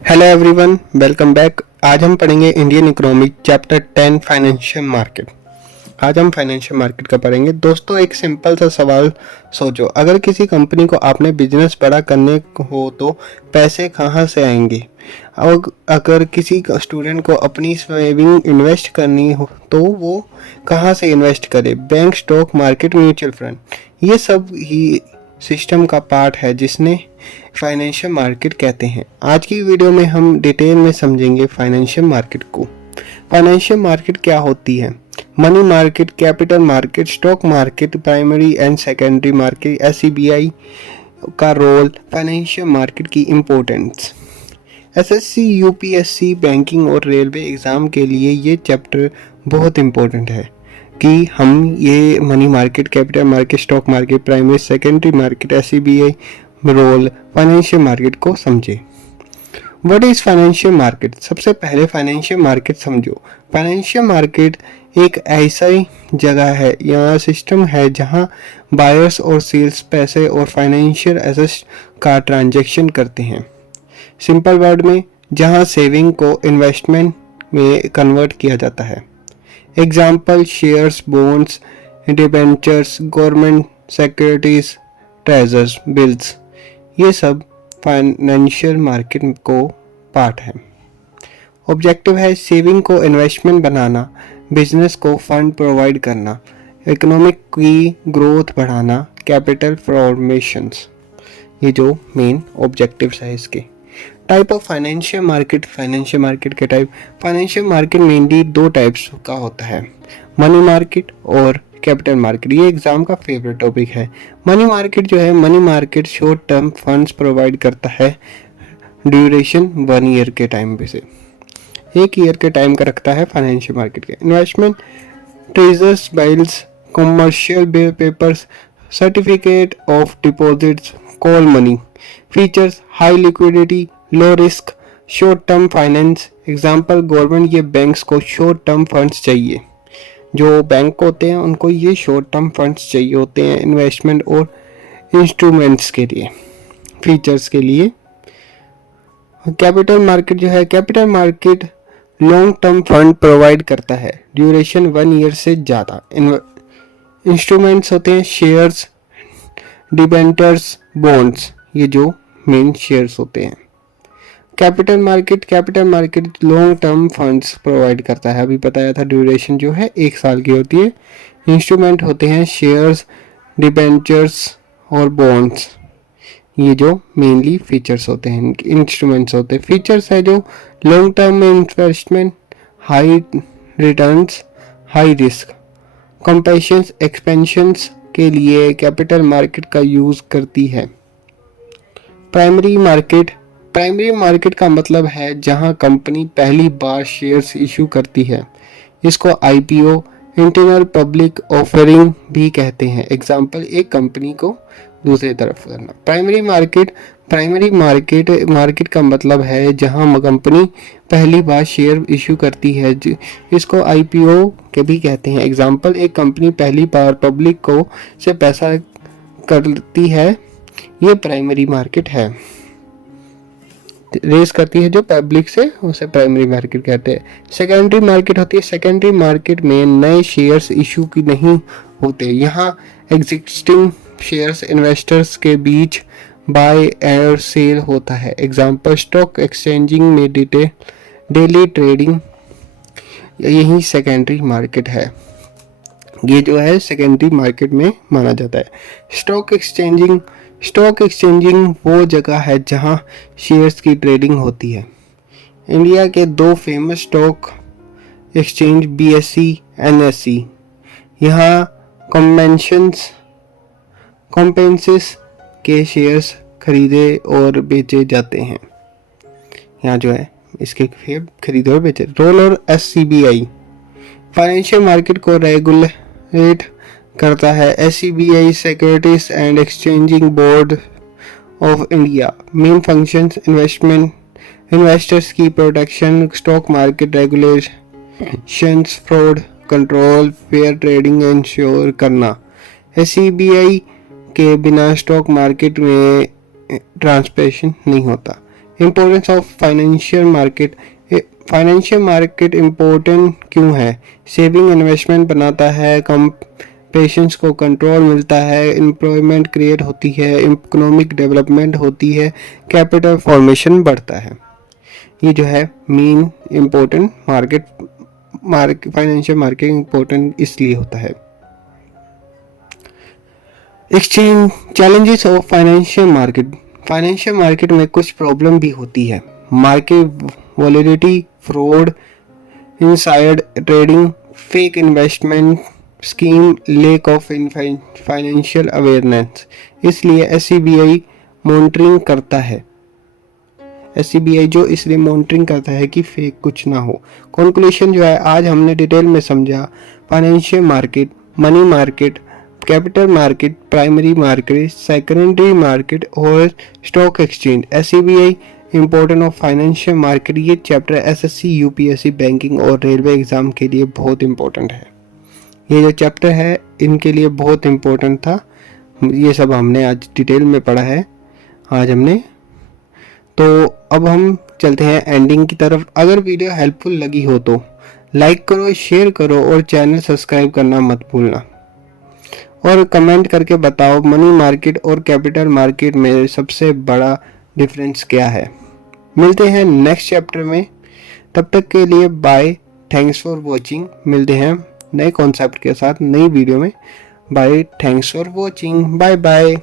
Hello everyone, welcome back. आज हम पढ़ेंगे Indian economic chapter 10 financial market. आज हम फाइनेंशियल मार्केट का पढ़ेंगे। दोस्तों, एक सिंपल सा सवाल सोचो, अगर किसी कंपनी को आपने बिजनेस बड़ा करने हो तो पैसे कहाँ से आएंगे? और अगर किसी स्टूडेंट को अपनी सेविंग इन्वेस्ट करनी हो तो वो कहाँ से इन्वेस्ट करे? Bank, stock market, mutual fund, ये सब ही सिस्टम का पार्ट है जिसने फाइनेंशियल मार्केट कहते हैं। आज की वीडियो में हम डिटेल में समझेंगे फाइनेंशियल मार्केट को। फाइनेंशियल मार्केट क्या होती है? Money market, capital market, stock market, primary and secondary market, SCBI का रोल, फाइनेंशियल मार्केट की इम्पोर्टेंस। एसएससी, यूपीएससी, बैंकिंग और रेलवे एग्ज़ाम के लिए ये चैप्टर बहुत इम्पोर्टेंट है कि हम ये money market, capital market, stock market, primary secondary market, SCBI role, financial market को समझे। What is financial market? सबसे पहले फाइनेंशियल मार्केट समझो। फाइनेंशियल मार्केट एक ऐसा ही जगह है या सिस्टम है जहां बायर्स और सेल्स पैसे और फाइनेंशियल एसेट्स का ट्रांजैक्शन करते हैं। सिंपल वर्ड में, जहां सेविंग को इन्वेस्टमेंट में कन्वर्ट किया जाता है। Example, shares, bonds, debentures, government securities, treasures bills, ये सब फाइनेंशियल मार्केट को पार्ट है। ऑब्जेक्टिव है सेविंग को इन्वेस्टमेंट बनाना, बिजनेस को फंड प्रोवाइड करना, इकोनॉमिक की ग्रोथ बढ़ाना, कैपिटल फॉर्मेशंस, ये जो मेन ऑब्जेक्टिव्स है इसके। Type of financial market, financial market के टाइप। फाइनेंशियल मार्केट मेनली दो टाइप्स का होता है, मनी मार्केट और कैपिटल मार्केट। ये एग्जाम का फेवरेट टॉपिक है। मनी मार्केट जो है, money market short term funds provide करता है, ड्यूरेशन 1 ईयर के टाइम पे से 1 ईयर के टाइम का रखता है फाइनेंशियल मार्केट के। Investment, treasures bills, commercial papers, certificate of deposits, call money. Features, high liquidity, low risk, short term finance. Example, government ये बैंक्स को शॉर्ट टर्म फंड्स चाहिए। जो बैंक होते हैं उनको ये शॉर्ट टर्म फंड्स चाहिए होते हैं इन्वेस्टमेंट और इंस्ट्रूमेंट्स के लिए, फीचर्स के लिए। कैपिटल मार्केट जो है, capital market long term fund provide करता है, ड्यूरेशन 1 ईयर से ज़्यादा। इंस्ट्रूमेंट्स होते हैं शेयर्स, डिबेंचर्स, बॉन्ड्स, ये जो मेन शेयर्स होते हैं। Capital market long term funds provide करता है, अभी बताया था, ड्यूरेशन जो है 1 साल की होती है। इंस्ट्रूमेंट होते हैं शेयर्स, डिबेंचर्स और बॉन्ड्स, ये जो मेनली फीचर्स होते हैं, इंस्ट्रूमेंट्स होते हैं। फीचर्स है जो लॉन्ग टर्म में investment, high returns, high risk. कंपेशंस, एक्सपेंशंस के लिए कैपिटल मार्केट का यूज करती है। प्राइमरी मार्केट का मतलब है जहां कंपनी पहली बार शेयर्स इशू करती है। इसको आईपीओ, इंटरनल पब्लिक ऑफरिंग भी कहते हैं। एग्जांपल, एक कंपनी को दूसरी तरफ करना। प्राइमरी मार्केट का मतलब है जहां कंपनी पहली बार शेयर इशू करती है, इसको आईपीओ के भी कहते हैं। एग्जांपल, एक कंपनी पहली बार पब्लिक को से पैसा करती है, ये प्राइमरी मार्केट है, रेस करती है जो पब्लिक से, उसे प्राइमरी मार्केट कहते हैं। सेकेंडरी मार्केट होती है, सेकेंडरी मार्केट में नए शेयर्स इशू की नहीं होते, यहाँ एग्जिस्टिंग शेयर्स इन्वेस्टर्स के बीच बाय और सेल होता है। एग्जांपल, स्टॉक एक्सचेंजिंग में डेली ट्रेडिंग, यही सेकेंडरी मार्केट है, ये जो है सेकेंडरी मार्केट में माना जाता है। स्टॉक एक्सचेंजिंग वो जगह है जहां शेयर्स की ट्रेडिंग होती है। इंडिया के 2 famous stock exchange, BSE, NSE, यहाँ कॉम्पेंसेस के शेयर्स खरीदे और बेचे जाते हैं। यहाँ जो है इसके खरीदे और बेचे। रोल और एससीबीआई फाइनेंशियल मार्केट को रेगुलेट करता है। SCBI, securities and exchanging board of India. Main functions, investors की protection, stock market regulations, fraud control, fair trading ensure करना। एससीबीआई के बिना स्टॉक मार्केट में ट्रांसपेरेंसी नहीं होता। Importance of financial market important क्यों है? सेविंग इन्वेस्टमेंट बनाता है, कम पेशेंस को कंट्रोल मिलता है, एम्प्लॉयमेंट क्रिएट होती है, इकोनॉमिक डेवलपमेंट होती है, कैपिटल फॉर्मेशन बढ़ता है। ये जो है main important financial market important इसलिए होता है। Exchange challenges of financial market में कुछ प्रॉब्लम भी होती है। Market volatility, fraud, inside trading, fake investment scheme, lake of financial awareness. इसलिए एससीबीआई मॉनिटरिंग करता है। एससीबीआई जो इसलिए मॉनिटरिंग करता है कि फेक कुछ ना हो। कंक्लूजन जो है आज हमने डिटेल में समझा financial market, money market, capital market, primary market, secondary market और stock exchange. SCBI important of financial market, ये चैप्टर एसएससी, यूपीएससी, बैंकिंग और रेलवे एग्जाम के लिए बहुत इंपॉर्टेंट है। ये जो चैप्टर है इनके लिए बहुत इम्पोर्टेंट था। ये सब हमने आज डिटेल में पढ़ा है आज हमने। तो अब हम चलते हैं एंडिंग की तरफ। अगर वीडियो हेल्पफुल लगी हो तो लाइक करो, शेयर करो और चैनल सब्सक्राइब करना मत भूलना। और कमेंट करके बताओ मनी मार्केट और कैपिटल मार्केट में सबसे बड़ा डिफरेंस क्या है। मिलते हैं नेक्स्ट चैप्टर में, तब तक के लिए बाय, थैंक्स फॉर वॉचिंग। मिलते हैं नए कॉन्सेप्ट के साथ नई वीडियो में। Bye, thanks for watching, bye bye.